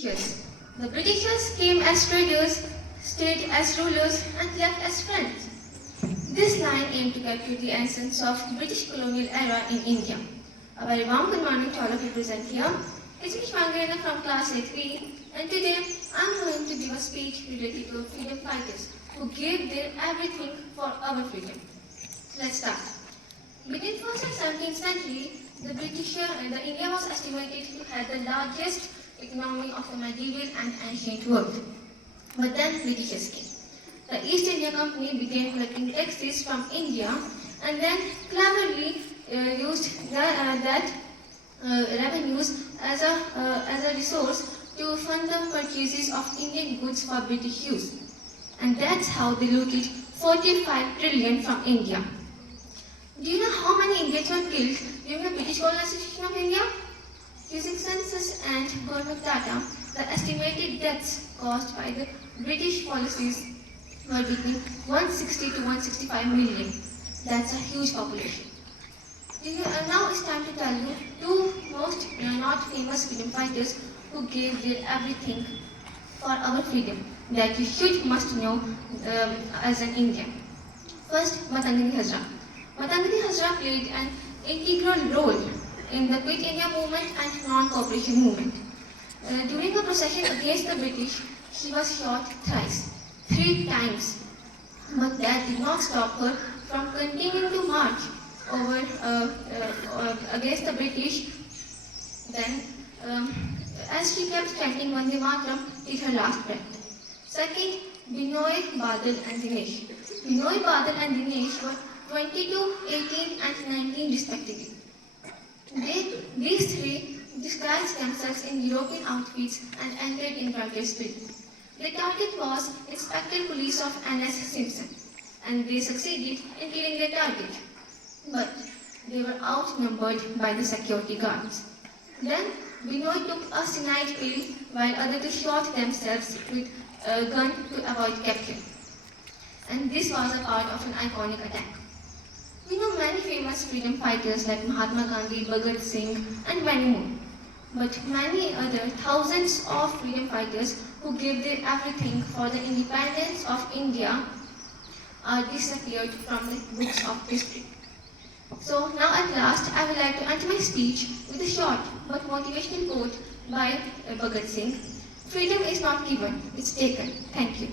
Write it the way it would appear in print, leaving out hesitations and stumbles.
Yes. The Britishers came as traders, stayed as rulers, and left as friends. This line aimed to capture the essence of British colonial era in India. A very warm good morning to all of you present here. It's me Shwangarena from class 8B, and today I'm going to give a speech related to freedom fighters who gave their everything for our freedom. Let's start. Between 1st and 17th century, the India was estimated to have the largest economy of the medieval and ancient world. But then Britishers came. The East India Company began collecting taxes from India and then cleverly used that revenues as a resource to fund the purchases of Indian goods for British use. And that's how they looted 45 trillion from India. Do you know how many Indians were killed during the British colonization of India? Using census and government data, the estimated deaths caused by the British policies were between 160 to 165 million. That's a huge population. Now it's time to tell you two most not famous freedom fighters who gave their everything for our freedom that you must know as an Indian. First, Matangi Hazra. Matangi Hazra played an integral role in the Quit India movement and non-cooperation movement. During a procession against the British, she was shot thrice, 3 times. But that did not stop her from continuing to march against the British. Then, as she kept chanting Vande Mataram till her last breath. Second, Binoy, Badal and Dinesh. Binoy, Badal and Dinesh were 22, 18 and 19 respectively. These three disguised themselves in European outfits and entered in riot spirit. Their target was Inspector Police of N.S. Simpson, and they succeeded in killing their target. But they were outnumbered by the security guards. Then Binoy took a cyanide pill while other two shot themselves with a gun to avoid capture. And this was a part of an iconic attack. We know many famous freedom fighters like Mahatma Gandhi, Bhagat Singh, and many more. But many other thousands of freedom fighters who gave their everything for the independence of India are disappeared from the books of history. So now at last, I would like to end my speech with a short but motivational quote by Bhagat Singh. Freedom is not given, it's taken. Thank you.